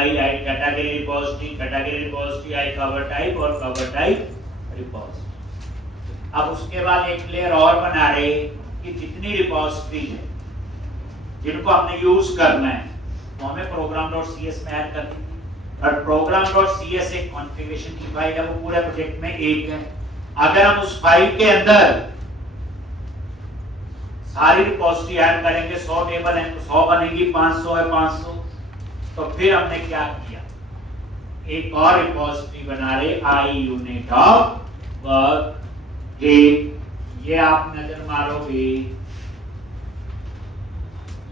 I category repository I cover type और cover type repository. अब उसके बाद एक लेयर और बना रहे कि जितनी रिपोजिटरी है जिनको हमने यूज करना है वो हमें program.cs में ऐड करनी थी, और program.cs एक कॉन्फ़िगरेशन की फाइल है, वो पूरे प्रोजेक्ट में एक है। अगर हम उस फाइल के अंदर सारी रिपोजिटरी ऐड करेंगे, 100 टेबल हैं तो 100 बनेगी, 500 है 500। तो फिर हमने क्या किया, एक और रिपोजिटरी बना रहे आई यूनिट ऑफ वर्क। ये आप नजर मारोगे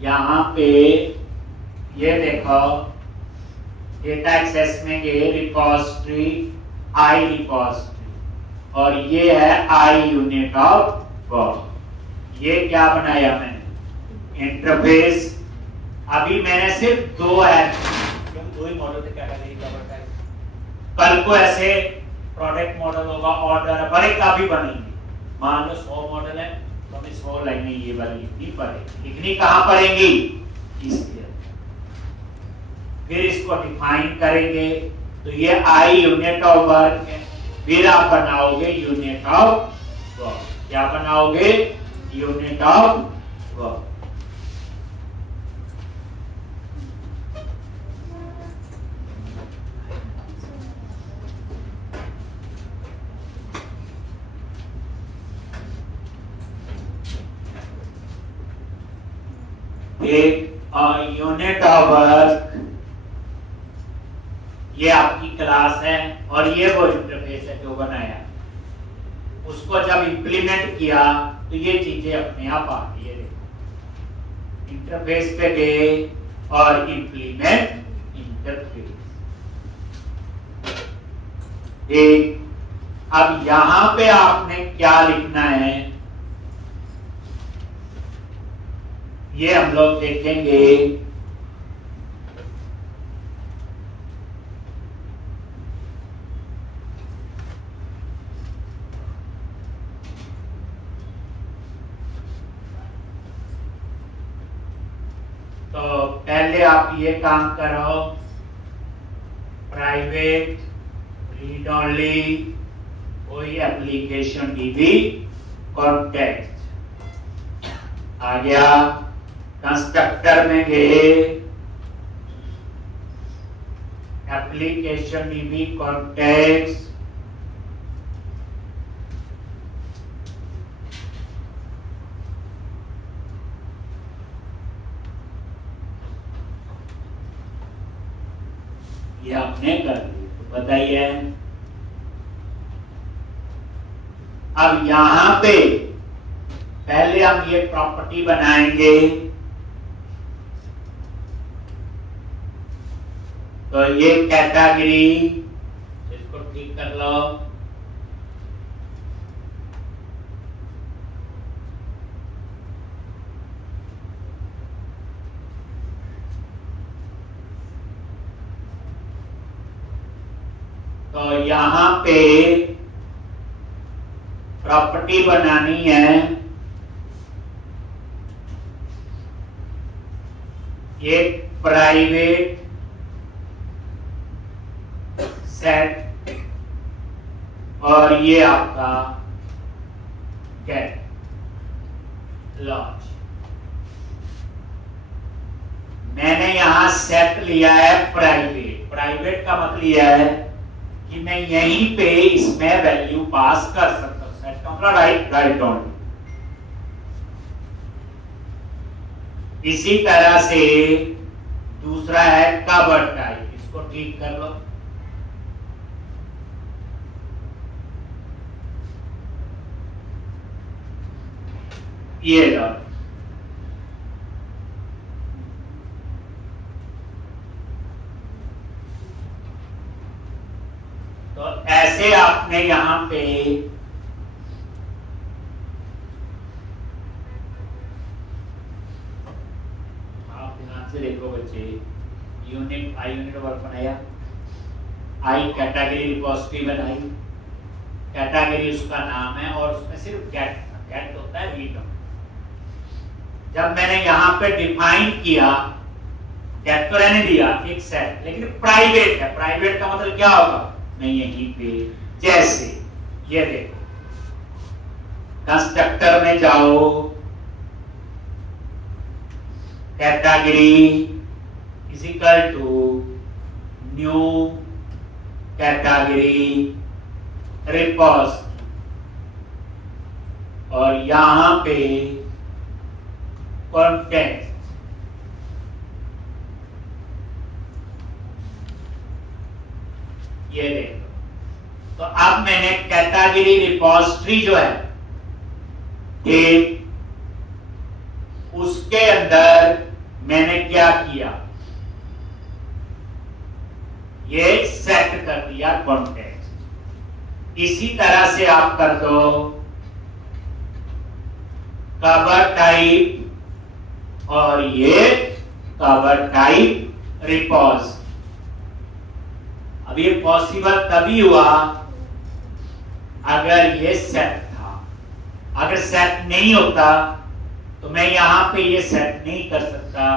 यहाँ पे, ये देखो डेटा एक्सेस में ये रिपोजिटरी आई रिपोजिटरी, और ये है आई यूनिट ऑफ वर्क। ये क्या बनाया मैंने, इंटरफेस। अभी मैंने सिर्फ दो ऐड, क्योंकि दो ही मॉडल थे कैटेगरी कवर टाइप। कल को ऐसे प्रोडक्ट मॉडल होगा, ऑर्डर बड़े काफी बनेंगे। मान लो 100 मॉडल है तो हमें 100 लाइनें ये वाली लिखनी पड़ेगी। लिखनी कहाँ पड़ेंगी, इसके अंदर। फिर इसको डिफाइन करेंगे, तो ये आई यूनिट ऑफ वर्क है। फिर आप बनाओगे यूनिट ऑफ वर्क। क्या बनाओगे, यूनिट ऑफ वर्क। एक यूनिट ऑफ वर्क, ये आपकी क्लास है और ये वो इंटरफेस है जो बनाया। उसको जब इंप्लीमेंट किया तो ये चीजें अपने आप आती है। इंटरफेस पे गए और इंप्लीमेंट इंटरफेस। अब यहां पे आपने क्या लिखना है ये हम लोग देखेंगे। तो पहले आप ये काम करो, प्राइवेट रीड ओनली कोई एप्लीकेशन डीबी कॉन्टेक्ट आ गया। कंस्ट्रक्टर में गए, एप्लीकेशन डीबी कॉन्टेक्ट, ये आपने कर दिया। तो बताइए अब यहां पे पहले हम ये प्रॉपर्टी बनाएंगे। तो ये कैटेगरी, इसको ठीक कर लो। तो यहां पे प्रॉपर्टी बनानी है, एक प्राइवेट सेट और ये आपका गेट लॉन्च। मैंने यहां सेट लिया है प्राइवेट। प्राइवेट का मतलब लिया है कि मैं यहीं पे इसमें वैल्यू पास कर सकता हूं। सेट का मतलब राइट ऑन। इसी तरह से दूसरा है कवर टाइप, इसको ठीक कर लो। ये लो। तो ऐसे आपने यहां पे आप ध्यान से देखो बच्चे, यूनिट आई यूनिट वर्क बनाया, आई कैटेगरी रिपोजिटरी बनाई, कैटेगरी उसका नाम है और उसमें सिर्फ गेट होता है रीड। जब मैंने यहां पे डिफाइन किया सेट तो रहने दिया एक सेट, लेकिन प्राइवेट है। प्राइवेट का मतलब क्या होगा, मैं यहीं पे जैसे ये देखो कंस्ट्रक्टर में जाओ, category is equal to new category repository, और यहां पे कॉन्टेक्स्ट ये देखो। तो अब मैंने कैटेगरी रिपोजिटरी जो है एक, उसके अंदर मैंने क्या किया, ये सेट कर दिया कॉन्टेक्स्ट। इसी तरह से आप कर दो कवर टाइप, और ये कवर टाइप रिपोज। अब ये पॉसिबल तभी हुआ अगर ये सेट था, अगर सेट नहीं होता तो मैं यहां पे ये सेट नहीं कर सकता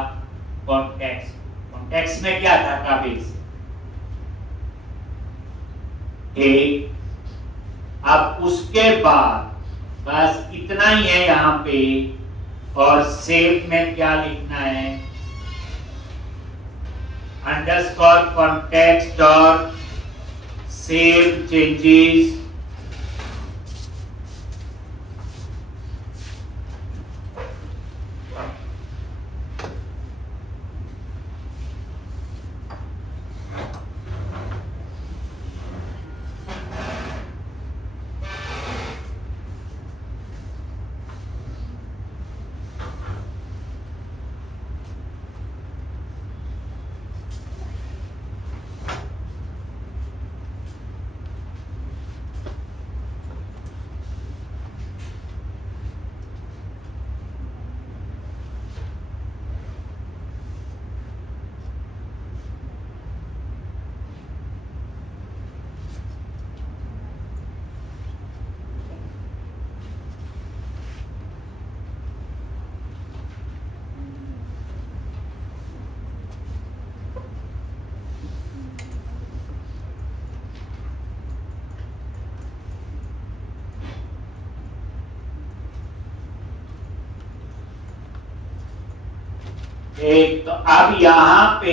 कॉन्टेक्स्ट। कॉन्टेक्स्ट में क्या था, काबिज एक। अब उसके बाद बस इतना ही है यहां पे, और सेव में क्या लिखना है, underscore context dot save changes एक। तो अब यहां पे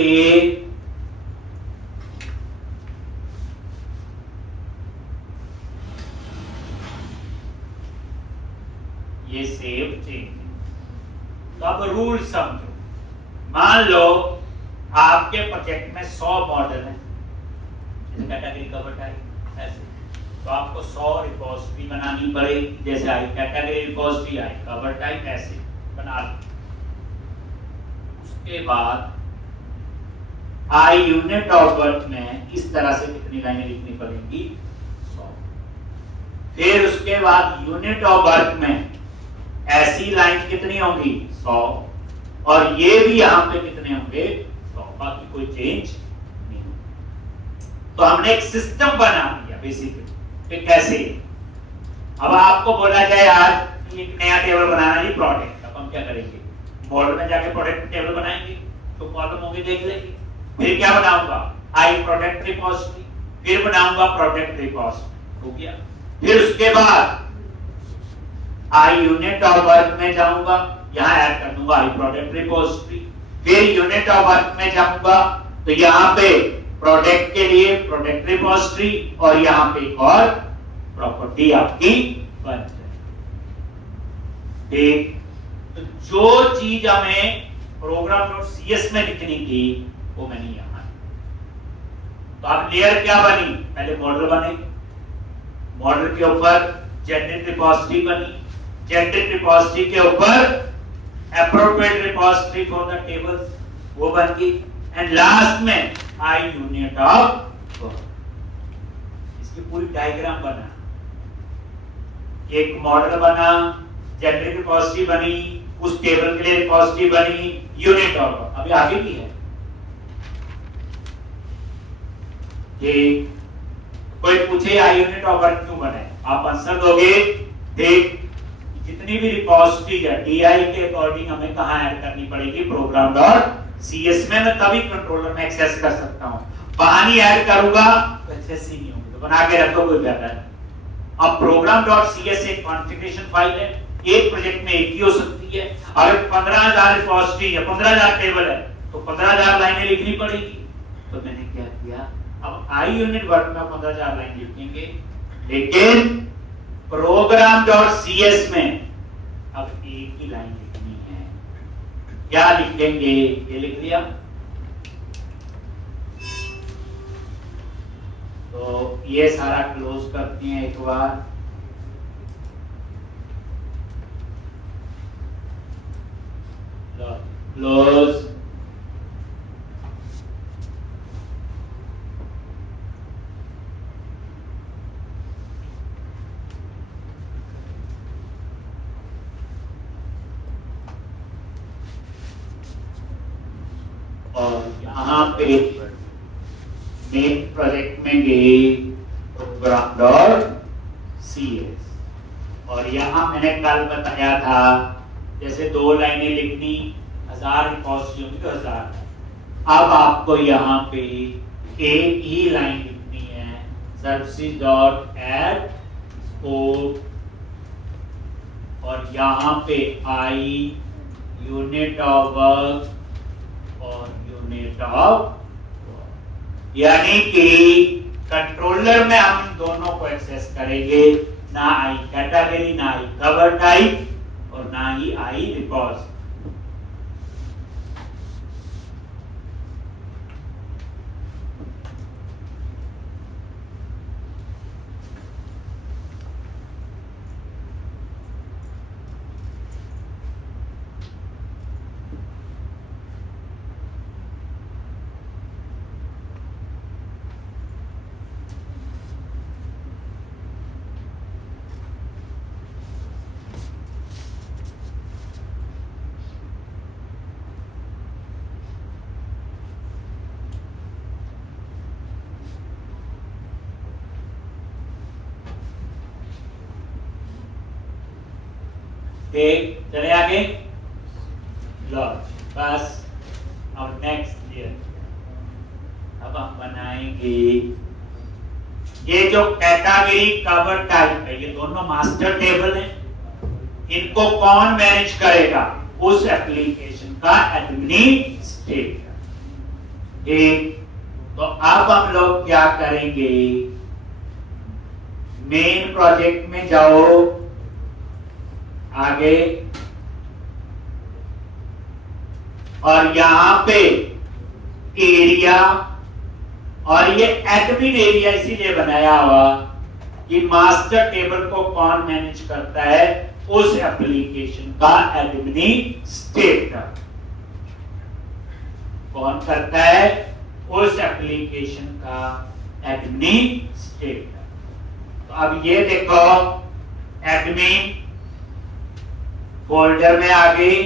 ये सेव चेंज। तो अब रूल समझो, मान लो आपके प्रोजेक्ट में 100 मॉडल है, जैसे कैटेगरी कवर टाइप ऐसे, तो आपको 100 रिपोजिटरी बनानी पड़ेगी। जैसे I category repository, I cover type, ऐसे बना लो। के बाद आई यूनिट ऑफ वर्क में इस तरह से कितनी लाइनें लिखनी पड़ेंगी, 100। फिर उसके बाद यूनिट ऑफ वर्क में ऐसी लाइन कितनी होंगी, 100, और ये भी यहां पे कितने होंगे, 100, बाकी कोई चेंज नहीं। तो हमने एक सिस्टम बना दिया बेसिकली। फिर कैसे, अब आपको बोला जाए आज एक नया टेबल बनाना है प्रोडक्ट, अब हम क्या करेंगे, मॉडल में जाके प्रोडक्ट टेबल बनाएंगे, तो प्रॉब्लम होगी देख लेंगे। फिर क्या बनाऊंगा, आई प्रोडक्ट रिपोजिटरी, फिर बनाऊंगा प्रोडक्ट रिपोजिटरी, हो गया। फिर उसके बाद आई यूनिट ऑफ वर्क में जाऊंगा, यहां ऐड कर दूंगा आई प्रोडक्ट रिपोजिटरी। फिर यूनिट ऑफ वर्क में जाऊंगा तो यहां पे प्रोडक्ट के लिए प्रोडक्ट रिपोजिटरी, और यहां पे एक और प्रॉपर्टी आपकी बन जाए। तो जो चीज हमें program.cs में लिखनी थी वो मैंने यहां। तो अब लेयर क्या बनी, पहले मॉडल बने, मॉडल के ऊपर जेनेरिक रिपोजिटरी बनी, जेनेरिक रिपोजिटरी के ऊपर appropriate repository for the tables वो बन गई, एंड लास्ट में आई यूनिट ऑफ वर्क। इसकी पूरी डायग्राम बना, एक मॉडल बना, जेनेरिक रिपोजिटरी बनी, उस टेबल के लिए रिपोजिटरी बनी, यूनिट ऑफ वर्क अभी आगे भी है। ये कोई पूछे आई यूनिट ऑफ वर्क क्यों बने, आप आंसर दोगे, देख जितनी भी रिपोजिटरी है डीआई के अकॉर्डिंग हमें कहां ऐड करनी पड़ेगी, program.cs CS में मैं तभी कंट्रोलर में एक्सेस कर सकता हूं, वहां नहीं ऐड करूंगा तो एक्सेस ही नहीं होगी, तो बना के रखो, कोई फायदा नहीं। अब program.cs एक कॉन्फ़िगरेशन फाइल है, एक प्रोजेक्ट में एक ही हो सकती है। अगर 15,000 रिपोजिटरी है, 15,000 टेबल है, तो 15,000 लाइनें लिखनी पड़ेगी। तो मैंने क्या किया, अब आई यूनिट वर्ड में 15,000 लाइन लिखेंगे, लेकिन program.cs में अब एक ही लाइन लिखनी है। क्या लिखेंगे, ये लिख लिया। तो ये सारा क्लोज करते हैं एक बार। क्लोज। और यहाँ पे मेन प्रोजेक्ट में गए program.cs, और यहाँ मैंने कल बताया था जैसे 2 लाइनें लिखनी, 1000 रिपोजिटरी होगी तो 1000। अब आपको यहाँ पे एक ही लाइन लिखनी है, services.add scope, और यहाँ पे आई यूनिट ऑफ वर्क और यूनिट ऑफ, यानी कि कंट्रोलर में हम दोनों को एक्सेस करेंगे, ना आई कैटेगरी, ना आई कवर टाइप, और ना ही आई रिपोजिटरी। ठीक, चले आगे। लॉन्च, बस। अब नेक्स्ट ईयर अब हम बनाएंगे ये जो कैटेगरी कवर टाइप है, ये दोनों मास्टर टेबल हैं, इनको कौन मैनेज करेगा, उस एप्लीकेशन का एडमिनिस्ट्रेटर। ठीक, तो अब हम लोग क्या करेंगे, मेन प्रोजेक्ट में जाओ, आगे, और यहां पे एरिया, और ये एडमिन एरिया इसीलिए बनाया हुआ कि मास्टर टेबल को कौन मैनेज करता है, उस एप्लीकेशन का एडमिनिस्ट्रेटर। कौन करता है, उस एप्लीकेशन का एडमिनिस्ट्रेटर। तो अब ये देखो, एडमिन फोल्डर में आ गई,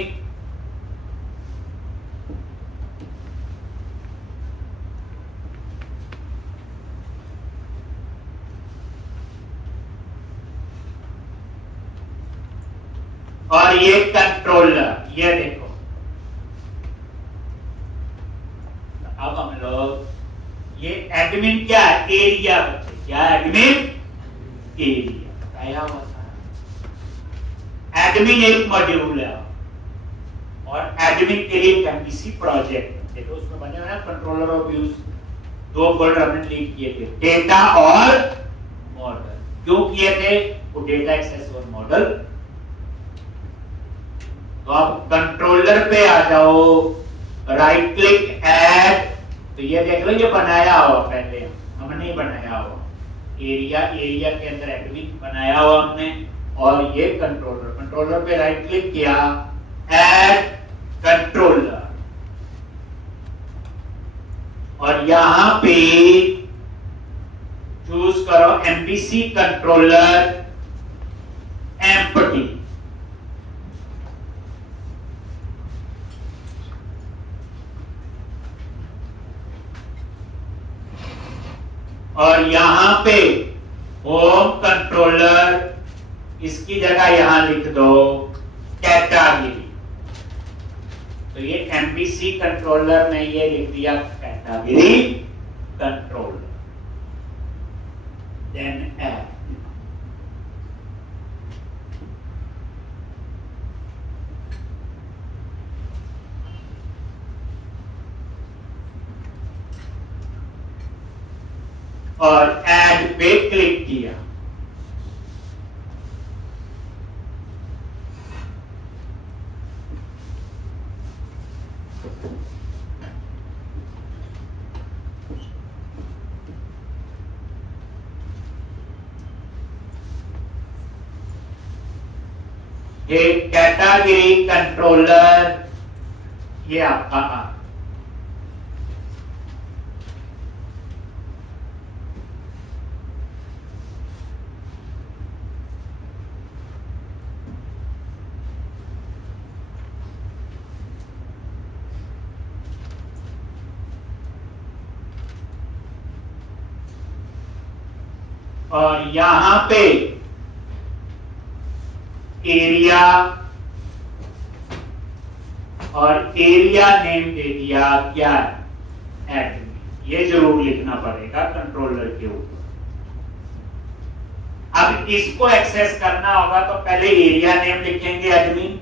और ये कंट्रोलर, ये देखो। अब हम लोग, ये एडमिन क्या है, एरिया बच्चे, क्या है एडमिन, एरिया आया हुआ। एडमिन एक मॉड्यूल है, और एडमिन के लिए एमबीसी प्रोजेक्ट देखो, उसमें बने हुए हैं कंट्रोलर ऑफ यूज, 2 फोल्डर हमने लिंक किए थे, डेटा और मॉडल। क्यों किए थे, वो डेटा एक्सेस और मॉडल। तो आप कंट्रोलर पे आ जाओ, राइट क्लिक ऐड, तो ये देख लो, ये बनाया हुआ पहले, हमने नहीं बनाया हुआ एरिया, एरिया के अंदर एडमिन बनाया हुआ हमने, और ये कंट्रोलर, कंट्रोलर पे राइट क्लिक किया, ऐड कंट्रोलर, और यहां पे चूज करो एमबीसी कंट्रोलर एम्प्टी, और यहां पे होम कंट्रोलर, इसकी जगह यहां लिख दो कैटेगरी, तो ये एमबीसी कंट्रोलर में ये लिख दिया कैटेगरी कंट्रोलर। देन एड, और ऐड पे क्लिक किया। एक कैटेगरी कंट्रोलर ये आपका आ, और यहां पे एरिया और एरिया नेम दे दिया क्या, एडमिन। ये जरूर लिखना पड़ेगा कंट्रोलर के ऊपर। अब इसको एक्सेस करना होगा तो पहले एरिया नेम लिखेंगे admin,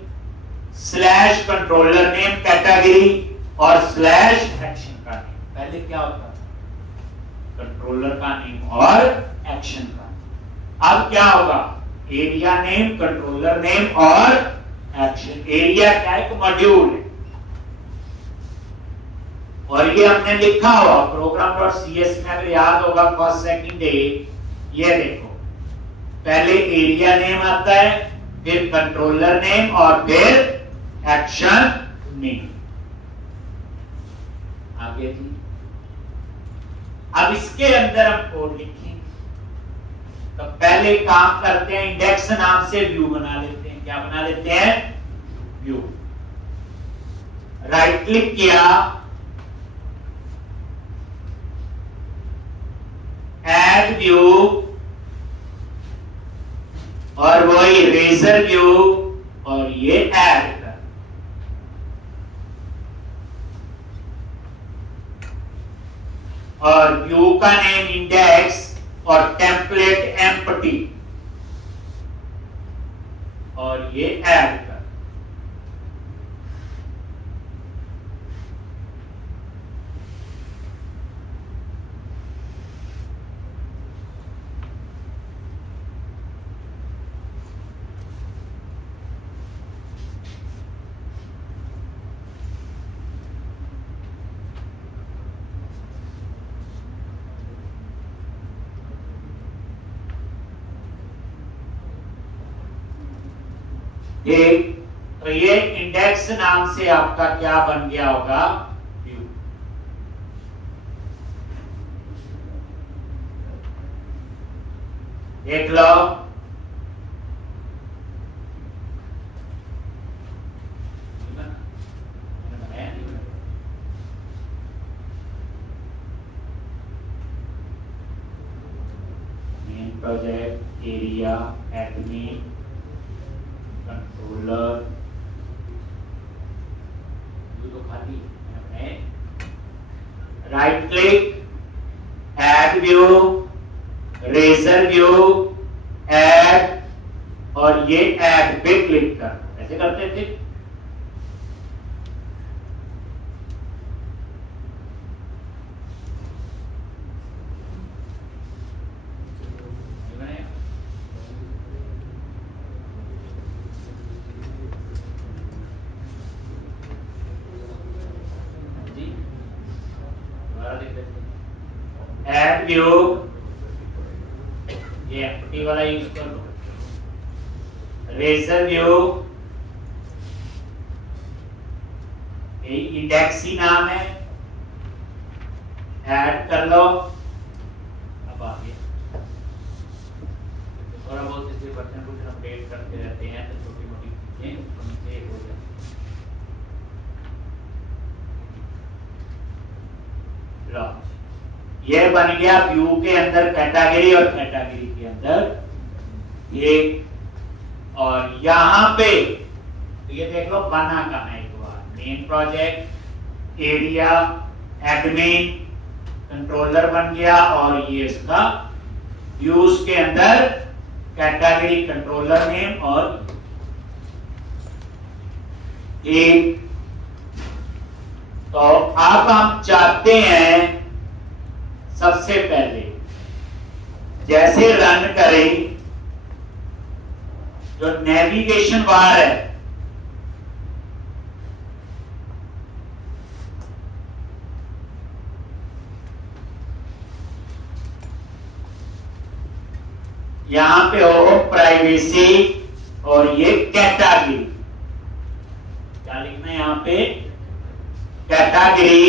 slash controller name category और स्लैश एक्शन का नेम। पहले क्या होता है, कंट्रोलर का नेम और एक्शन का नेम। अब क्या होगा, एरिया नेम, कंट्रोलर नेम और एक्शन। एरिया क्या है, मॉड्यूल है, और ये हमने लिखा हुआ program.cs में, अगर याद होगा फर्स्ट सेकंड डे, ये देखो पहले एरिया नेम आता है, फिर कंट्रोलर नेम और फिर एक्शन नेम। आगे जी, अब इसके अंदर हम कोड लिखेंगे। तो पहले काम करते हैं, इंडेक्स नाम से व्यू बना लेते हैं। क्या बना लेते हैं, व्यू। राइट क्लिक किया, ऐड व्यू, और वही रेजर व्यू, और ये ऐड कर। और व्यू का नेम इंडेक्स और टेम्पलेट एम्प्टी, और ये ऐड कर। तो ये इंडेक्स नाम से आपका क्या बन गया होगा, व्यू। देख लो, main project, area, admin, controller, तो खाली है। Right click, add view, razor view, add, और ये ऐड पे क्लिक कर। ऐसे करते थे। ऐड व्यू, ये एम्प्टी वाला यूज कर लो। रेजर व्यू, ये इंडेक्स ही नाम है, ऐड कर लो। अब आ गया, थोड़ा बहुत इसी बटन को अपडेट करते रहते हैं तो छोटी मोटी चीजें नीचे हो जाती है। ये बन गया व्यू के अंदर कैटेगरी और कैटेगरी के अंदर ये, और यहां पे ये देख लो बना कहां है, एक बार main project, area admin controller बन गया, और ये इसका व्यूज के अंदर कैटेगरी कंट्रोलर नेम और एक। तो अब हम चाहते हैं सबसे पहले जैसे रन करें, जो नेविगेशन बार है यहां पे हो प्राइवेसी और ये कैटेगरी, क्या लिखना है यहां पे, कैटेगरी,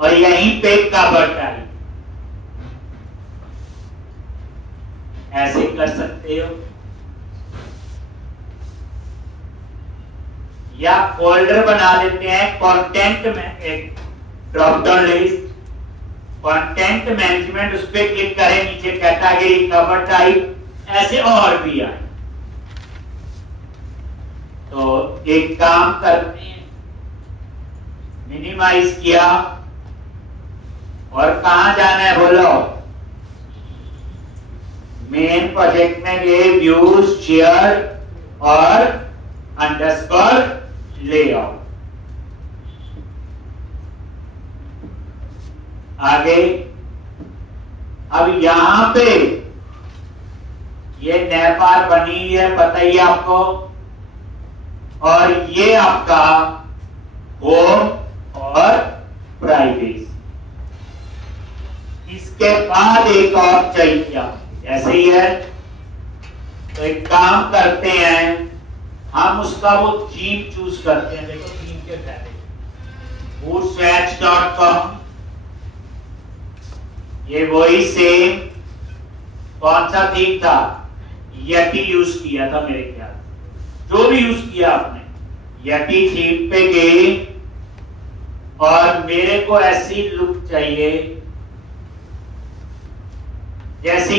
और यहीं पे कवर टाइप, ऐसे कर सकते हो, या फोल्डर बना लेते हैं कंटेंट में, एक drop down list, content management, उस पर क्लिक करें, नीचे कैटेगरी, कवर टाइप, ऐसे और भी आए। तो एक काम करते हैं, मिनिमाइज किया और कहां जाना है बोलो, मेन प्रोजेक्ट में गए, व्यूज, शेयर और अंडरस्कोर लेआउट, आगे। अब यहां पे ये नैपार बनी हुई है, बताइए आपको, और ये आपका होम और प्राइवेसी। इसके बाद एक और चाहिए, ऐसे ही है। तो एक काम करते हैं, हम उसका वो थीम चूज करते हैं। देखो थीम के पहले bootswatch.com, ये वही सेम, कौन सा थीम था, यटी यूज किया था मेरे ख्याल, जो भी यूज किया आपने, यटी थीम पे गए, और मेरे को ऐसी लुक चाहिए जैसे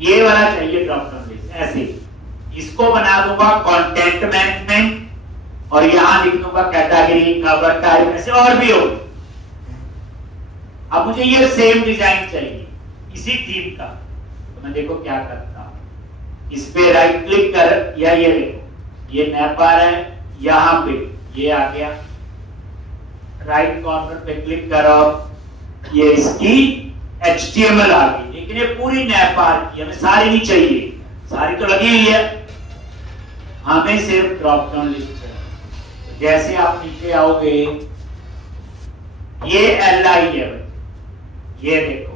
ये वाला चाहिए ड्रॉप डाउन लिस्ट, ऐसे। इसको बना दूंगा कंटेंट मैनेजमेंट, और यहां लिख दूंगा कैटेगरी, कवर टाइप, ऐसे और भी हो। अब मुझे ये सेम डिजाइन चाहिए इसी थीम का, तो मैं देखो क्या करता हूं, इस पे राइट क्लिक कर, या ये देखो ये नैपार है, यहां पे ये आ गया, राइट कॉर्नर पे क्लिक करो, ये इसकी HTML आ गई, लेकिन ये पूरी नैपार की, हमें सारी नहीं चाहिए, सारी तो लगी हुई है, हमें सिर्फ ड्रॉप डाउन लिस्ट है। तो जैसे आप नीचे आओगे, ये LI है, ये देखो,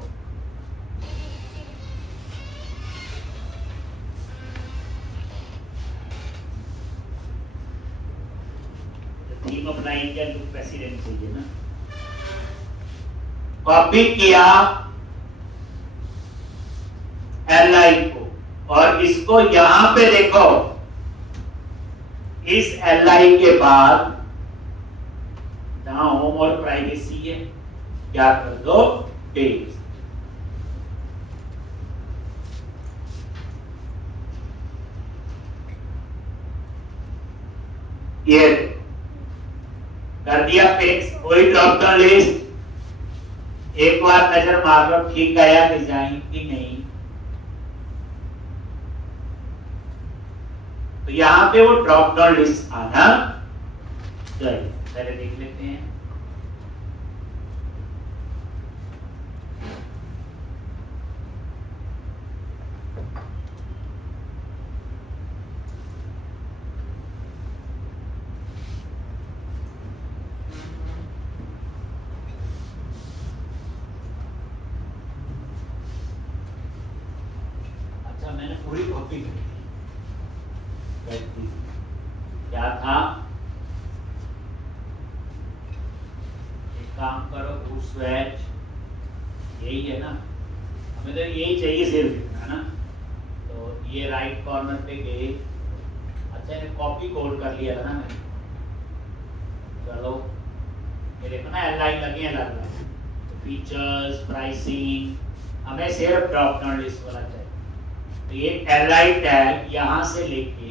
थीम अपना इंडियन लुक प्रेसिडेंट चाहिए ना, कॉपी किया LI को, और इसको यहां पे देखो, इस LI के बाद जहां होम और प्राइवेसी है, क्या कर दो, पेज। ये कर दिया पेज, वही ड्रॉप डाउन लिस्ट, एक बार नजर मार लो ठीक आया डिजाइन की नहीं, तो यहां पे वो ड्रॉप डाउन लिस्ट आना चाहिए। पहले देख लेते हैं, अच्छा मैंने पूरी कॉपी कर दी, क्या था, एक काम करो, bootswatch, यही है ना, हमें तो यही चाहिए सिर्फ, है ना। तो ये राइट कॉर्नर पे गए, अच्छा ये कॉपी कोड कर लिया था ना मैंने, चलो ये देखो ना LI लगे हैं अलग अलग, फीचर्स, प्राइसिंग, हमें सिर्फ ड्रॉप डाउन लिस्ट वाला चाहिए। तो ये एलआई टैग यहां से लेके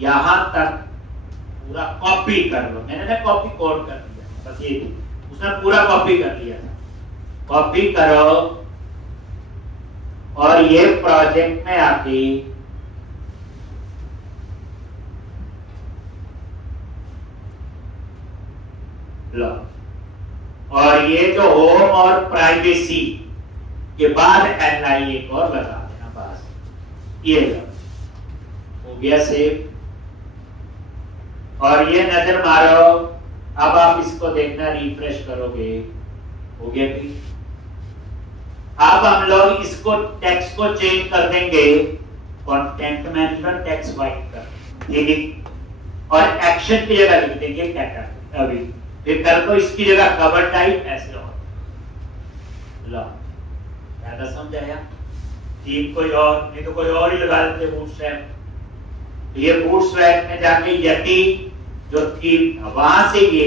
यहां तक पूरा कॉपी कर लो। मैंने ना कॉपी कोड कर दिया, बस ये उसने पूरा कॉपी कर लिया था। कॉपी करो और ये प्रोजेक्ट में आके लो, और ये जो होम और प्राइवेसी के बाद एलआई एक और लगा देना, बस ये लो, हो गया सेव। और ये नजर मारो, अब आप इसको देखना, रिफ्रेश करोगे, हो गया भी। अब हम लोग इसको टेक्स्ट को चेंज कर देंगे, कंटेंट मैनेजमेंट टेक्स्ट वाइट कर ठीक, और एक्शन की जगह लिख देंगे कैटर अभी, फिर कल को इसकी जगह कवर टाइप ऐसे हो। लो ज्यादा समझ आया? थीम कोई और नहीं तो कोई और ही लगा देते, बूटस्ट्रैप। ये बूटस्ट्रैप में जाके यदि जो थीम वहां से ये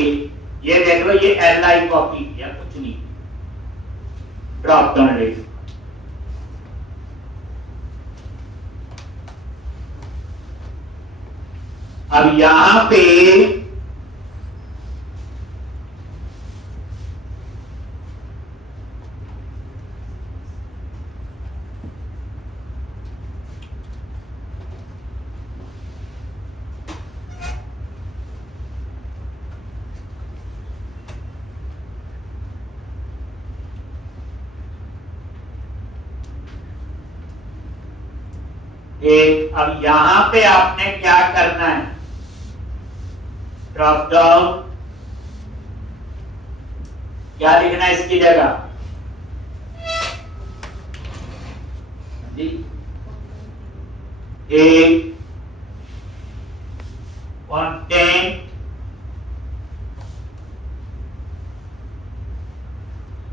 देख लो, ये एलआई कॉपी किया, कुछ नहीं, ड्रॉप डाउन रेट। अब यहां पे अब यहां पे आपने क्या करना है, ड्रॉप डाउन क्या लिखना है इसकी जगह जी, एक कंटेंट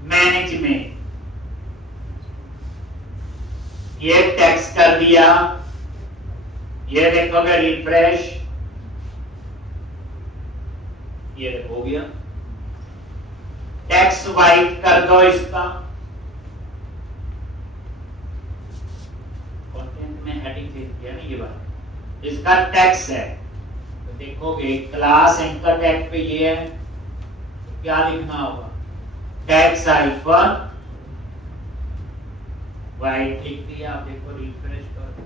मैनेजमेंट, ये टेक्स्ट कर दिया, ये देखोगे रिफ्रेश, ये हो गया। टेक्स्ट वाइट कर दो इसका, कंटेंट में हेडिंग दे दिया ना, ये बात इसका टेक्स्ट है, तो देखोगे क्लास एंकर टैग पे ये है, तो क्या लिखना होगा, टेक्स्ट आइकन वाइट लिख दिया। आप देखो रिफ्रेश करो,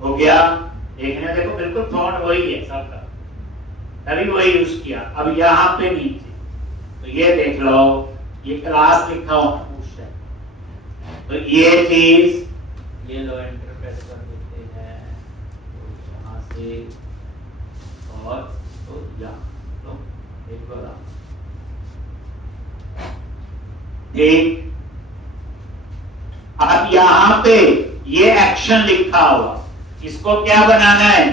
हो गया। देखने देखो बिल्कुल फॉन्ट वही है सबका, तभी वही यूज किया। अब यहाँ पे नीचे तो ये देख लो, ये क्लास लिखा हुआ है, तो ये चीज ये लो एंटर प्रेस कर देते हैं, तो यहाँ से और तो यहाँ तो देखो ठीक। अब यहां पे ये एक्शन लिखा हुआ, इसको क्या बनाना है,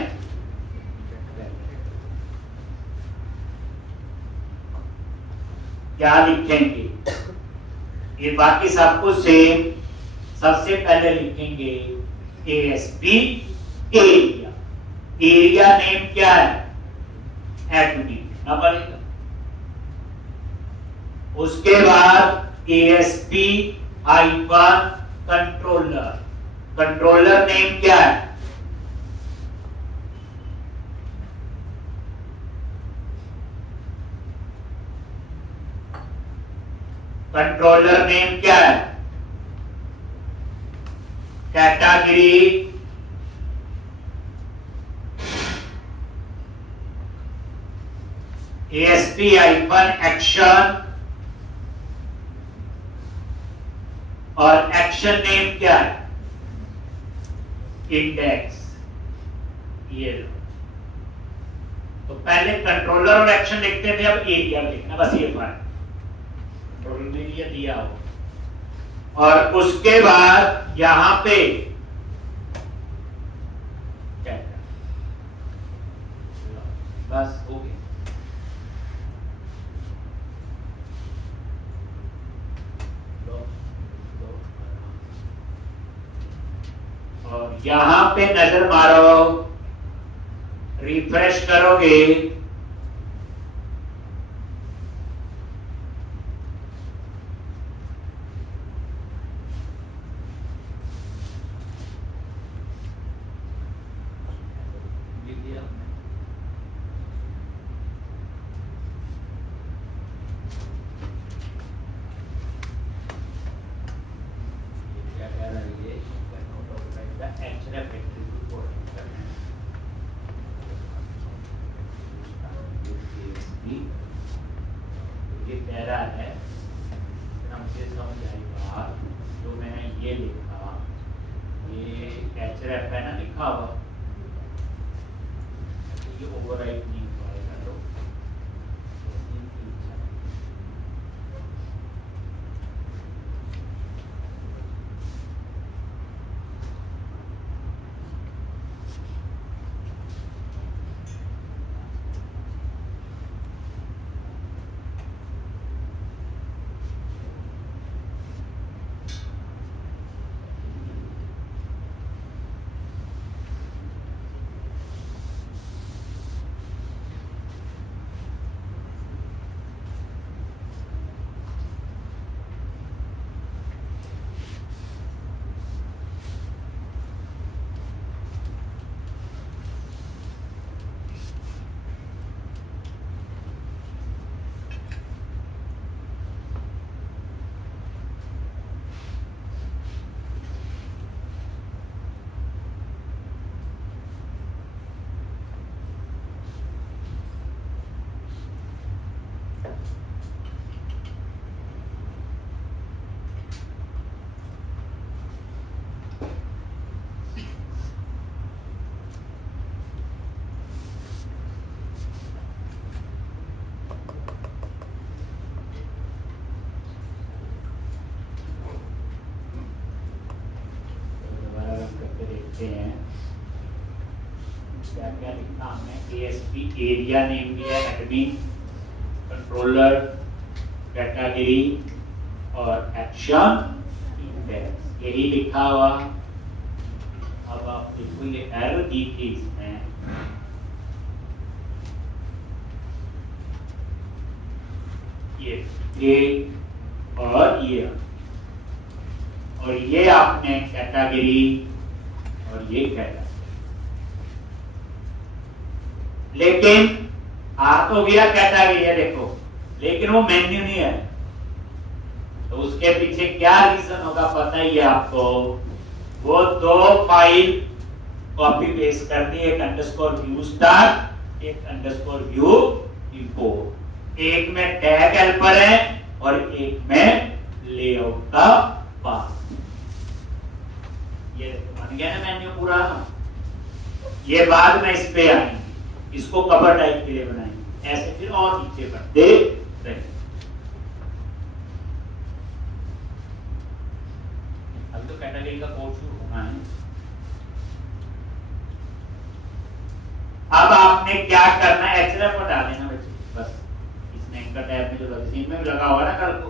क्या लिखेंगे, ये बाकी सब कुछ सेम। सबसे पहले लिखेंगे ASP एरिया, एरिया नेम क्या है, एडमिन ना पड़ेगा। उसके बाद ASP hyphen controller, controller name क्या है, कंट्रोलर नेम क्या है, कैटेगरी ASP हाइफन एक्शन, और एक्शन नेम क्या है, इंडेक्स। ये लो, तो पहले कंट्रोलर और एक्शन लिखते थे, अब एरिया लिखना, बस ये बात, कंट्रोलर एरिया दिया हो। और उसके बाद यहां पे बस हो गया। और यहां पे नजर मारो, रिफ्रेश करोगे, होगी। ये कह रहा है मुझे समझ आई बात, जो मैंने ये लिखा, ये एचरेफ है ना लिखा हुआ, ये ओवरराइट नहीं पाएगा तो हैं क्या क्या लिखा हमने। एएसपी एरिया नेम दिया, एडमिन, कंट्रोलर, कैटेगरी और एक्शन इंडेक्स, यही लिखा हुआ। अब आप देखो ये एरर दी थी इसमें, ये और ये आपने कैटेगरी और ये कैटेगरी, लेकिन आ तो गया कैटेगरी है देखो, लेकिन वो मेन्यू नहीं है। तो उसके पीछे क्या रीजन होगा पता ही है आपको। वो दो फाइल कॉपी पेस्ट कर दी, एक अंडरस्कोर व्यू स्टार्ट, एक अंडरस्कोर व्यू इंपोर्ट। एक में टैग हेल्पर है और एक में लेआउट का पाथ। ये बन गया ना मेन्यू पूरा। ये बाद में इस पे आएंगे, इसको कवर टाइप के लिए बनाएंगे, ऐसे फिर और नीचे बढ़ते रहे। अब तो कैटेगरी का कोड शुरू होना है। अब आपने क्या करना है, एचरेफ पर डाल देना बच्चे, बस इसमें एंकर टैब में जो रजीन में भी लगा हुआ ना कल को,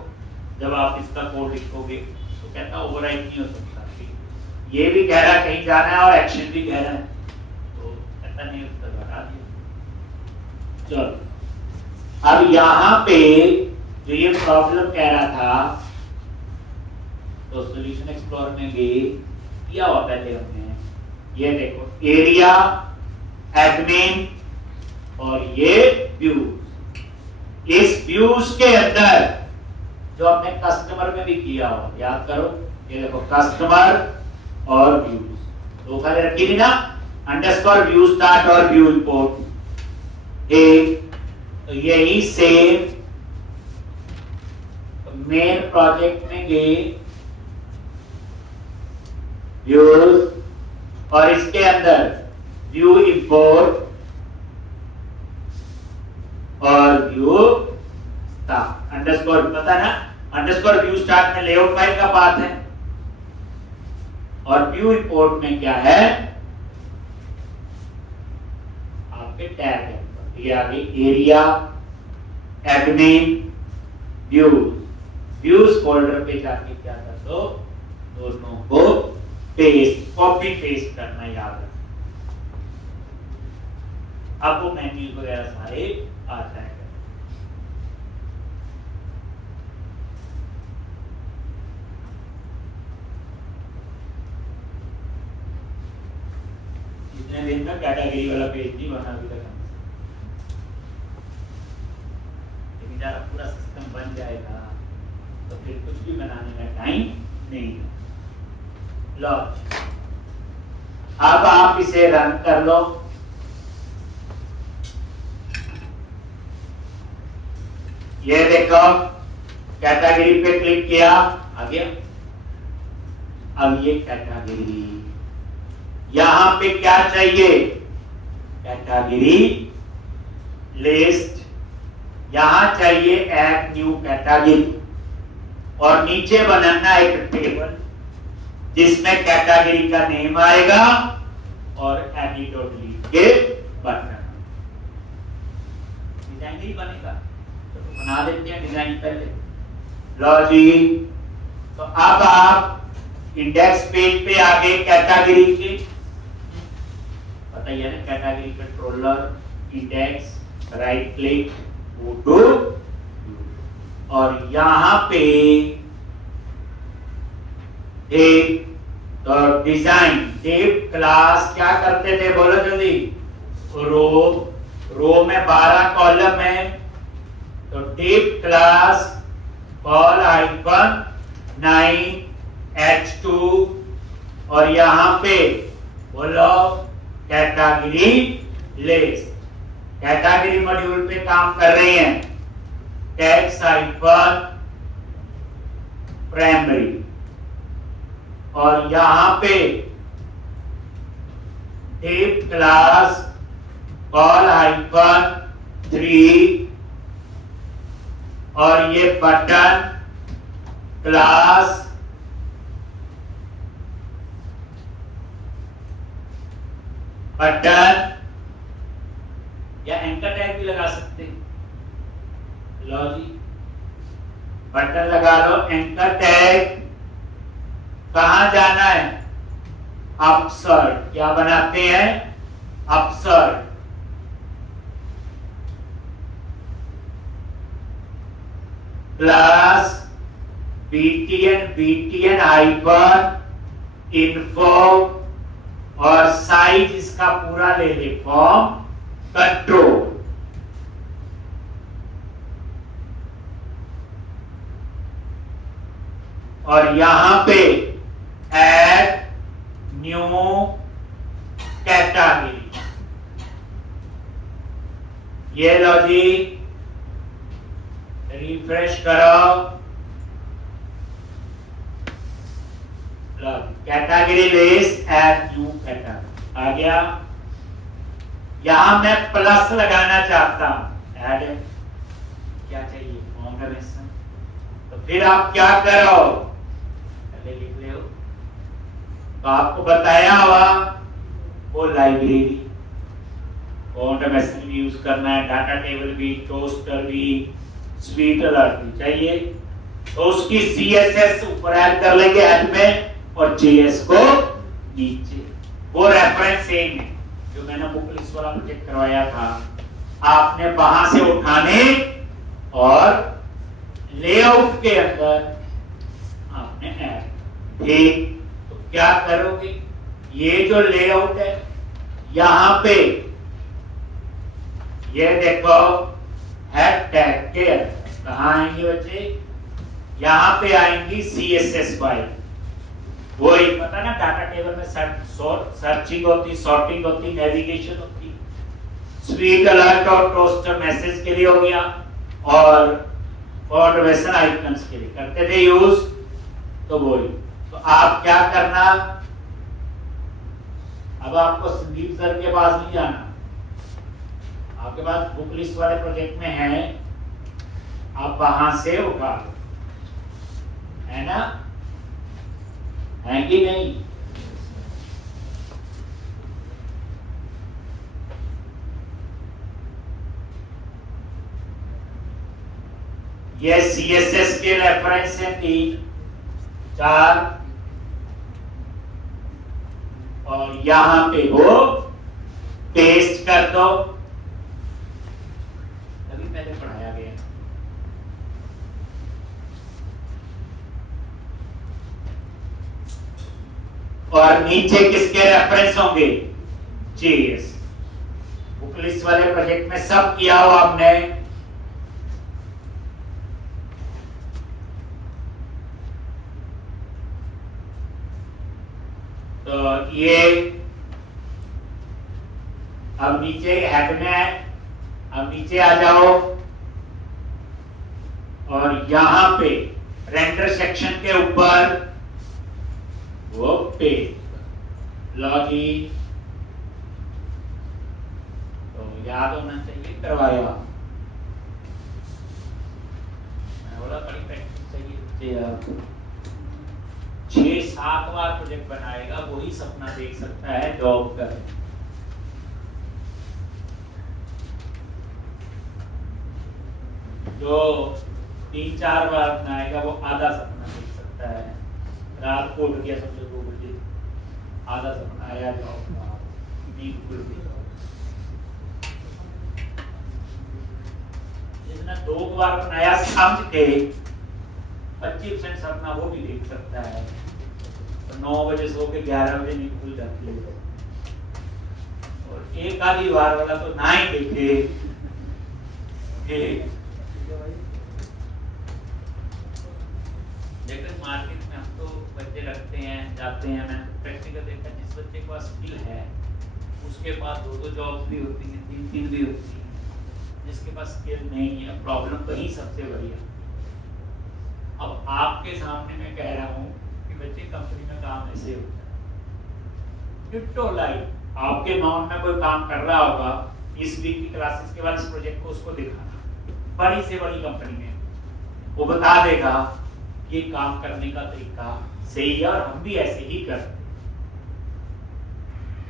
जब आप इसका कोड लिखोगे तो कहता ओवरराइट नहीं हो सकता। ये भी कह रहा है कहीं जाना है और एक्शन भी कह रहा है, तो ऐसा नहीं उत्तर बता दिया। चलो अब यहाँ पे जो ये प्रॉब्लम कह रहा था, तो सॉल्यूशन एक्सप्लोरर में भी किया हुआ पहले हमने। ये देखो एरिया, एडमिन और ये व्यूज। इस व्यूज के अंदर जो हमने कस्टमर में भी किया हो, याद करो, ये देखो कस्टमर और व्यूज दो खाली रखी थी ना, अंडरस्कोर व्यू स्टार्ट और व्यू इंपोर्ट एक। तो यही सेम मेन प्रोजेक्ट में गए व्यूज और इसके अंदर व्यू इंपोर्ट और व्यू स्टार्ट। अंडरस्कोर पता ना, अंडरस्कोर व्यू स्टार्ट में लेआउट फाइल का पाथ है और व्यू इंपोर्ट में क्या है आपके टैग है। ये आगे एरिया, एडमिन, व्यूज फोल्डर पे जाके क्या कर दो, दोनों को पेस्ट, कॉपी पेस्ट करना याद रखना। अब वो मेन्यूज वगैरह सारे आ जाएंगे। इतने दिन में कैटेगरी वाला पेज नहीं बना अभी तक, लेकिन जब पूरा सिस्टम बन जाएगा तो फिर कुछ भी बनाने में टाइम नहीं है। लो अब आप इसे रन कर लो। ये देखो कैटेगरी पे क्लिक किया, आ गया। अब ये कैटेगरी, यहां पे क्या चाहिए, कैटेगरी लिस्ट, यहां चाहिए ऐड न्यू कैटेगरी, और नीचे बनाना एक टेबल जिसमें कैटेगरी का नेम आएगा और एडिट और डिलीट के बटन। डिजाइन ही बनेगा तो बना देते हैं डिजाइन पहले। लो जी, तो अब आप इंडेक्स पेज पे आगे कैटेगरी के, बताइए ना, category controller index, right click, go to, और यहां पे एक तो डिजाइन डिव क्लास क्या करते थे, बोलो जल्दी। रो में 12 कॉलम है, तो div class call icon 9h2, और यहां पे बोलो कैटेगरी लिस्ट। कैटेगरी मॉड्यूल पे काम कर रहे हैं, टेक्स्ट आइकन प्राइमरी, और यहां पे डिव क्लास कॉल आइकन 3, और ये बटन क्लास बटन, या एंकर टैग भी लगा सकते हैं। लो जी, बटन लगा लो, एंकर टैग। कहां जाना है, अपसर्ट, क्या बनाते हैं, अपसर्ट, प्लस बीटीएन हाइपर इन्फो, और साइज इसका पूरा ले ले, फॉर्म कंट्रोल, और यहां पे ऐड न्यू कैटेगरी। ये लो जी, रिफ्रेश करो, category list add new category आ गया। यहां मैं प्लस लगाना चाहता हूं, ऐड क्या चाहिए, फाउंडेशन, तो फिर आप क्या करो, पहले लिख ले हो, तो आपको बताया हुआ वो लाइब्रेरी, फाउंडेशन भी यूज करना है, डाटा टेबल भी, टोस्टर भी, स्वीट अलर्ट भी चाहिए, तो उसकी CSS ऊपर ऐड कर लेंगे हेड में, और JS को नीचे। वो रेफरेंस सेम है जो मैंने बुक लिस्ट वाला प्रोजेक्ट करवाया था, आपने वहां से उठाने और लेआउट के अंदर आपने ऐड। ठीक, तो क्या करोगे, ये जो लेआउट है यहां पे ये देखो हेड टैग के कहां आएंगे बच्चे, यहां पे आएंगी CSS फाइल, वही पता ना, डाटा टेबल में सर्चिंग होती, सॉर्टिंग होती, नेविगेशन होती, स्वीट अलर्ट और टोस्टर मैसेज के लिए हो गया, और ऑटोमेशन आइकन्स के लिए करते थे यूज, तो वही। तो आप क्या करना, अब आपको संदीप सर के पास नहीं जाना, आपके पास बुक लिस्ट वाले प्रोजेक्ट में है, आप वहां से उठा लो, है ना, है कि नहीं। ये CSS के रेफरेंस हैं 3 4, और यहां पे वो पेस्ट कर दो, अभी पहले पढ़ाया गया। और नीचे किसके रेफरेंस होंगे, JS, बुक लिस्ट वाले प्रोजेक्ट में सब किया हुआ हमने। तो ये अब नीचे हेड में है, अब नीचे आ जाओ, और यहाँ पे रेंडर सेक्शन के ऊपर वो पेज लॉजिक, तो याद होना चाहिए करवाया। मैं बोला बड़ी प्रैक्टिस चाहिए। 6-7 बार प्रोजेक्ट बनाएगा वही सपना देख सकता है जॉब का। जो 3-4 बार बनाएगा वो आधा सपना देख सकता है। रात को उठ गया समझो 2 बजे, आधा सपना आया जॉब का, नींद खुल गई। जिसने 2 बार बनाया समझ के 25% सपना वो भी देख सकता है। तो 9 बजे सो के 11 बजे नींद खुल जाती है। और एक आधी बार वाला तो ना ही देखे। लेकिन मार्केट में हम तो बच्चे रखते हैं, जाते हैं, मैंने प्रैक्टिकल देखा, जिस बच्चे के पास स्किल है उसके पास 2-2 जॉब्स भी होती हैं, 3-3 भी होती हैं। जिसके पास स्किल नहीं है, प्रॉब्लम वही सबसे बड़ी है। अब आपके सामने मैं कह रहा हूँ कि बच्चे कंपनी में काम ऐसे होता है। डिट्टो लाइक आपके माउंट में कोई काम कर रहा होगा, इस वीक की क्लासेस के बाद इस प्रोजेक्ट को उसको दिखाना, बड़ी से बड़ी कंपनी में वो बता देगा ये काम करने का तरीका सही है और हम भी ऐसे ही करते।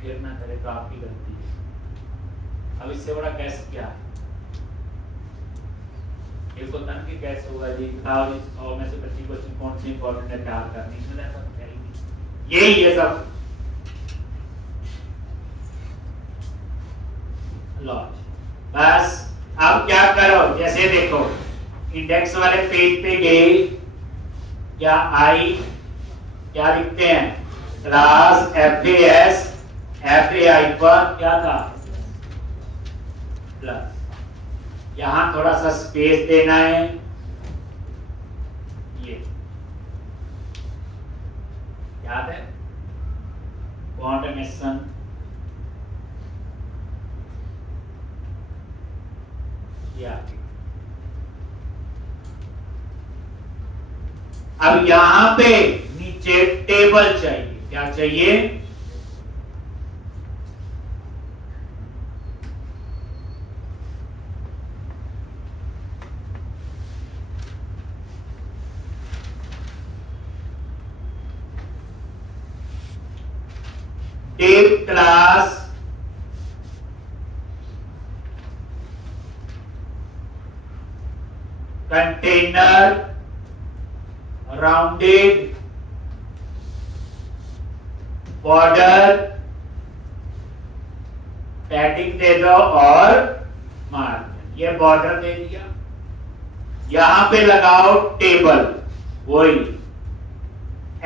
फिर ना करे तो आपकी गलती है। अब इससे बड़ा कैस क्या है? एक होता है कि कैस होगा जी, बताओ जी 100 में से 25 क्वेश्चन कौन सी इंपॉर्टेंट है, क्या करनी, इसमें ऐसा कुछ है ही नहीं। यही है सब लॉज। बस अब क्या करो, जैसे देखो इंडेक्स वाले पेज पे गए, क्या आई क्या लिखते हैं, क्लास FAS FAI पर क्या था प्लस, यहां थोड़ा सा स्पेस देना है, ये याद है ऑटोमेशन। अब यहां पे नीचे टेबल चाहिए, क्या चाहिए, tab class container rounded border padding दे दो और मार्जिन, ये बॉर्डर दे दिया। यहां पे लगाओ टेबल, वही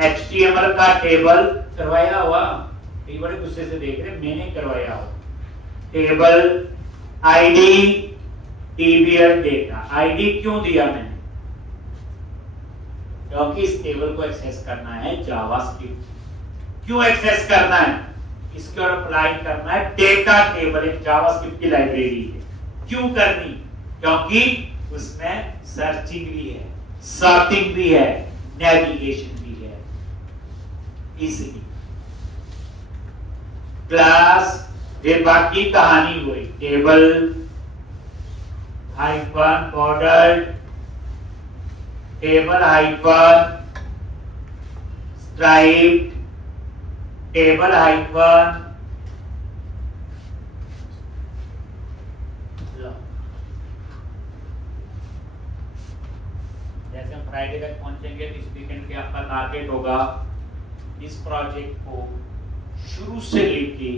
HTML का टेबल करवाया हुआ, ये बड़े गुस्से से देख रहे, मैंने करवाया हुआ table ID TBL data. ID क्यों दिया मैंने, क्योंकि इस टेबल को एक्सेस करना है जावास्क्रिप्ट। क्यों एक्सेस करना है, इसके ऊपर अप्लाई करना है डेटा टेबल, एक जावास्क्रिप्ट की लाइब्रेरी है। क्यों करनी, क्योंकि उसमें सर्चिंग भी है, सॉर्टिंग भी है, नेविगेशन भी है। इसलिए क्लास ये बाकी कहानी हुई, table hyphen border, table hyphen stripe, table hyphen जैसे हम फ्राइडे तक पहुंचेंगे तो इस वीकेंड के आपका टारगेट होगा इस प्रोजेक्ट को शुरू से लेके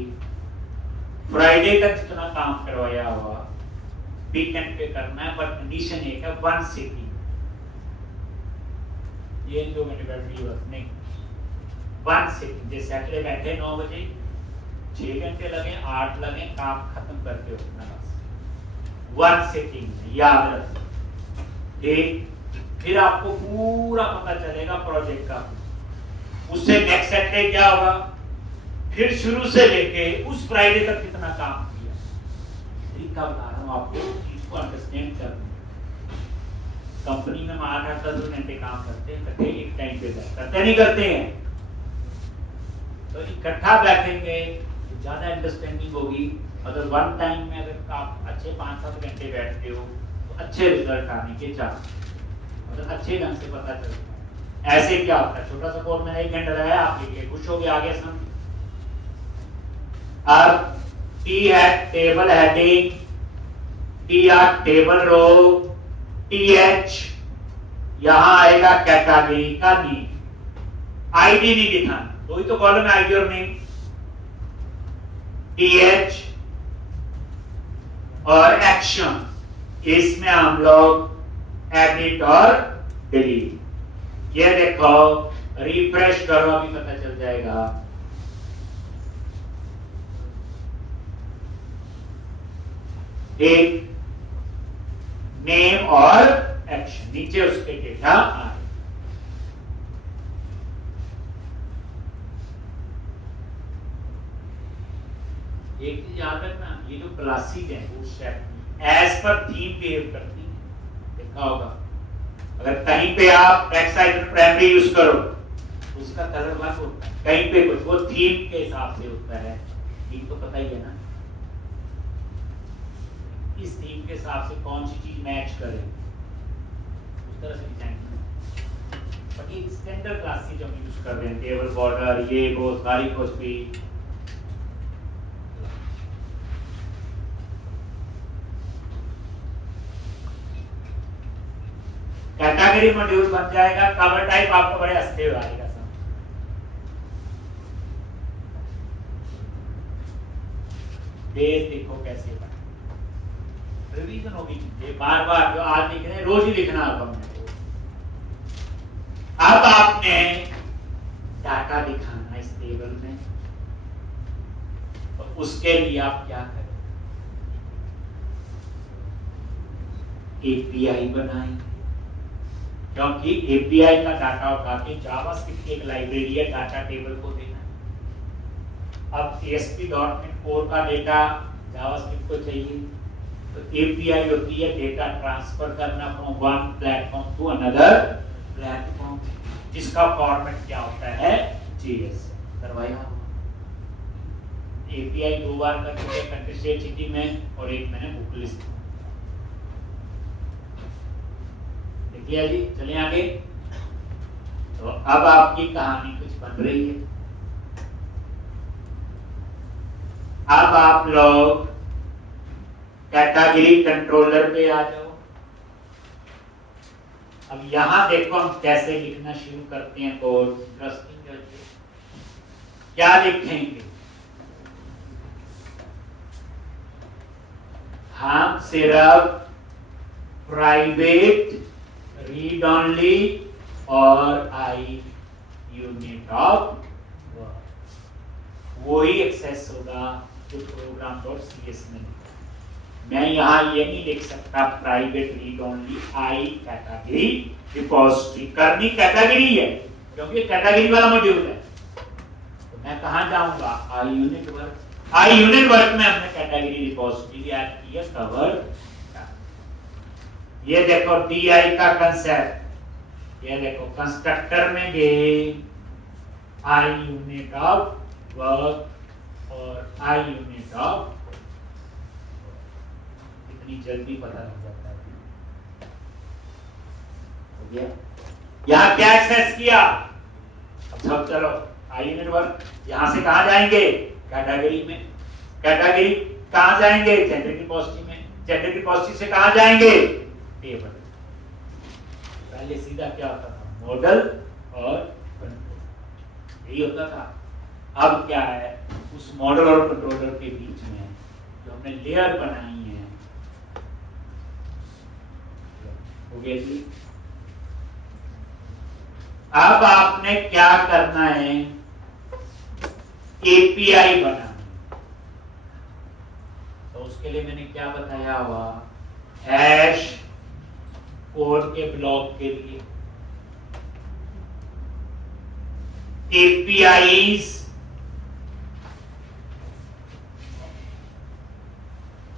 फ्राइडे तक जितना काम करवाया हुआ वीकेंड पे करना है, पर कंडीशन एक है 1 सिटिंग। ये 2 घंटे बैठ रही बस नहीं, 1 सिटिंग। जैसे सैटरडे बैठे 9 बजे, 6 घंटे लगे 8 लगे, काम खत्म करके उठना बस 1 सिटिंग, याद रखो। ठीक, फिर आपको पूरा पता चलेगा प्रोजेक्ट का। उससे नेक्स्ट सैटरडे क्या होगा, फिर शुरू से लेके उस फ्राइडे तक कितना काम किया। तरीका बता रहा हूं आपको, इसको अंडरस्टैंड करना। कंपनी में 8-10 घंटे काम करते हैं, करते एक टाइम पे करते नहीं करते हैं, तो इकट्ठा बैठेंगे तो ज्यादा अंडरस्टैंडिंग होगी। अगर वन टाइम में अगर आप अच्छे 5-7 घंटे बैठते हो तो अच्छे रिजल्ट आने के चांस, मतलब अच्छे ढंग से पता चलता है। ऐसे क्या होता है, छोटा सा कोड मैंने 1 घंटा लगाया, आप लिखे खुश हो गए, आगे सम। अब टी है table heading, T R table row, T H यहां आएगा कैटेगरी का नेम, आईडी नहीं दिखाना, तो ही तो कॉलम आईडी और नेम, टी एच और एक्शन, इसमें हम लोग एडिट और डिलीट। ये देखो रिफ्रेश करो, अभी पता चल जाएगा। एक नेम और एक्शन, नीचे उसके डेटा आए। एक चीज याद रखना, ये जो क्लासेस है वो सेट एज पर थीम बिहेव करती है, देखा होगा। अगर कहीं पे आप टेक्स्ट आइकन प्राइमरी यूज करो तो उसका कलर अलग होता है, कहीं पे कुछ वो थीम के हिसाब से होता है। थीम तो पता ही है ना, इस थीम के हिसाब से कौन सी चीज मैच करे, उस तरह से डिजाइन करें। बट ये स्टैंडर्ड क्लासेस जो हम यूज कर रहे हैं, टेबल बॉर्डर, ये वो सारी कुछ भी, कैटेगरी मॉड्यूल बन जाएगा। कवर टाइप आपको बड़े हंसते हुए आएगा सब। बेस देखो कैसे बना, रिवीजन होगी, ये बार बार जो आज लिख रहे हैं रोज ही लिखना होगा हमने। अब आपने डाटा दिखाना इस टेबल में, और उसके लिए आप क्या करें, एपीआई बनाएंगे, क्योंकि एपीआई का डाटा उठा के जावास्क्रिप्ट की एक लाइब्रेरी है डाटा टेबल को देना। अब ASP.NET कोर का डेटा जावास्क्रिप्ट को चाहिए, तो एपीआई होती है डेटा ट्रांसफर करना from one platform to another platform, जिसका फॉर्मेट क्या होता है, JS करवाया। एपीआई 2 बार कर चुके कंट्री स्टेट सिटी में, और एक मैंने बुक लिस्ट लिया जी। चलिए आगे। तो अब आपकी कहानी कुछ बन रही है। अब आप लोग कैटेगरी कंट्रोलर पे आ जाओ। अब यहां देखो हम कैसे लिखना शुरू करते हैं कोड। इंटरेस्टिंग है, क्या लिखेंगे हम, सिर्फ प्राइवेट रीड ओनली और आई यूनिट ऑफ वर्क, वही एक्सेस होगा जो program.cs में। मैं यहां ये नहीं लिख सकता private read only I category repository, करनी कैटेगरी है क्योंकि कैटेगरी वाला मॉड्यूल है। तो मैं कहां जाऊंगा, I unit work. I unit work में हमने कैटेगरी रिपोजिटरी ऐड किया, कवर। ये देखो DI का कंसेप्ट, ये देखो कंस्ट्रक्टर में गए आई यूनिट ऑफ वर्क और आई यूनिट ऑफ, इतनी जल्दी पता लग जाता है। हो गया। यहां क्या एक्सेस किया, अब सब चलो आई यूनिट वर्क, यहां से कहां जाएंगे, कैटेगरी में। कैटेगरी कहां जाएंगे, जेनेरिक रिपोजिटरी में। जेनेरिक रिपोजिटरी से कहां जाएंगे, टेबल। पहले सीधा क्या होता था, मॉडल और कंट्रोल, यही होता था। अब क्या है, उस मॉडल और कंट्रोलर के बीच में जो हमने लेयर बनाई है, हो गया जी। अब आपने क्या करना है, एपीआई बनाना। तो उसके लिए मैंने क्या बताया हुआ, हैश कोड के ब्लॉक के लिए APIs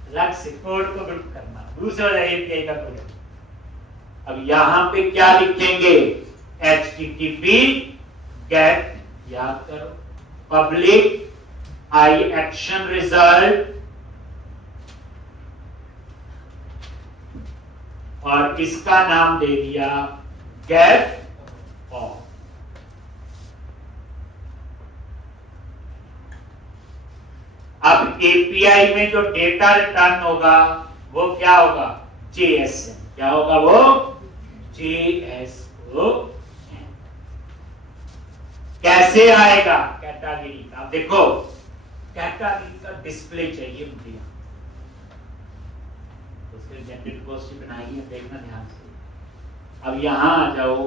अलग से कोड को ग्रुप करना, दूसरा API का कोड। अब यहां पे क्या लिखेंगे, HTTP गेट, याद करो, पब्लिक आई एक्शन रिजल्ट, और इसका नाम दे दिया गेट ऑल। अब एपीआई में जो डेटा रिटर्न होगा वो क्या होगा, JSON। क्या होगा वो, JSON। कैसे आएगा, कैटेगरी का, देखो कैटेगरी का डिस्प्ले चाहिए मुझे, उसके जनरेट कॉस्ट बनाइए, देखना ध्यान से। अब यहां आ जाओ,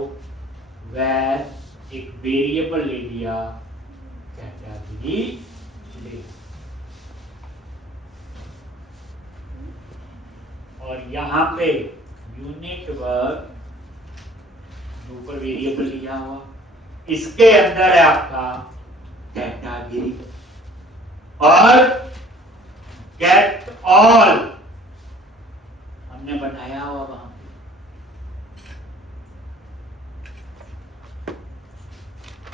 वेर एक वेरिएबल ले लिया, कैटेगरी ले, और यहां पे यूनिट वर्क ऊपर वेरिएबल लिया हुआ, इसके अंदर है आपका कैटेगरी, और गेट ऑल हमने बनाया हुआ वहां पे।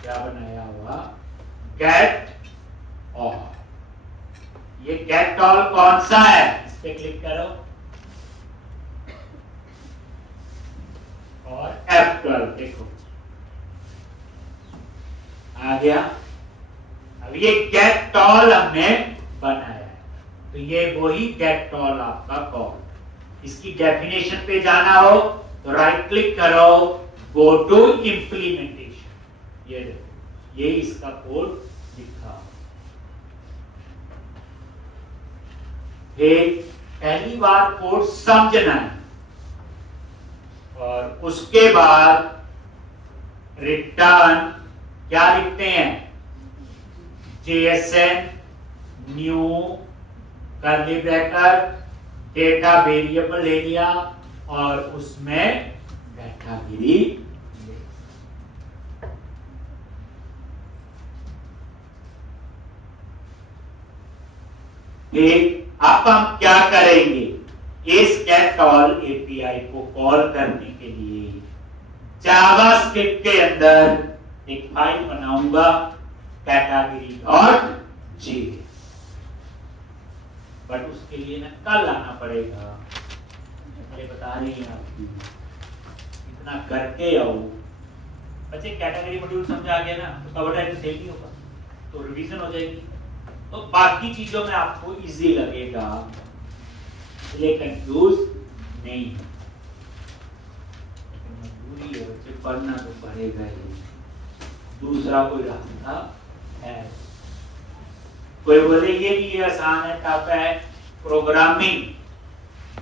क्या बनाया हुआ, गेट ऑल। ये गेट ऑल कौन सा है, इस पे क्लिक करो, और F12 देखो आ गया। अब ये गेट ऑल हमने बनाया है, तो ये वही गेट ऑल आपका कॉल। इसकी डेफिनेशन पे जाना हो तो राइट क्लिक करो, गो टू इंप्लीमेंटेशन, ये देखो ये इसका कोड लिखा। पहली बार कोड समझना है, और उसके बाद रिटर्न क्या लिखते हैं, JSON new curly bracket, data variable ले लिया, और उसमें कैटेगरी अब हम क्या करेंगे, इस गेट ऑल एपीआई को कॉल करने के लिए जावास्क्रिप्ट के अंदर एक फाइल बनाऊंगा category.js, बट उसके लिए ना कल आना पड़ेगा, पहले बता रही हैं आपकी, इतना करके आओ बच्चे। कैटेगरी मॉड्यूल समझ आ गया ना, तो कवर टाइप सेम ही होगा, तो रिवीजन हो जाएगी, तो बाकी चीजों में आपको इजी लगेगा, इसलिए कंफ्यूज नहीं। मजबूरी है बच्चे, पढ़ना तो पड़ेगा ही, दूसरा कोई रास्ता है। कोई बोले ये भी ये आसान है, टफ है, प्रोग्रामिंग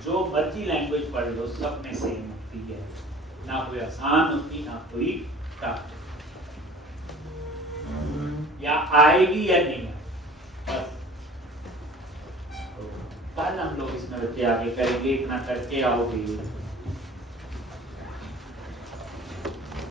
जो मर्जी लैंग्वेज पढ़ लो सब में सेम होती है, ना कोई आसान होती ना कोई टफ, या आएगी या नहीं, बस कल हम लोग इसमें बच्चे आगे करेंगे, इतना करके आओगे।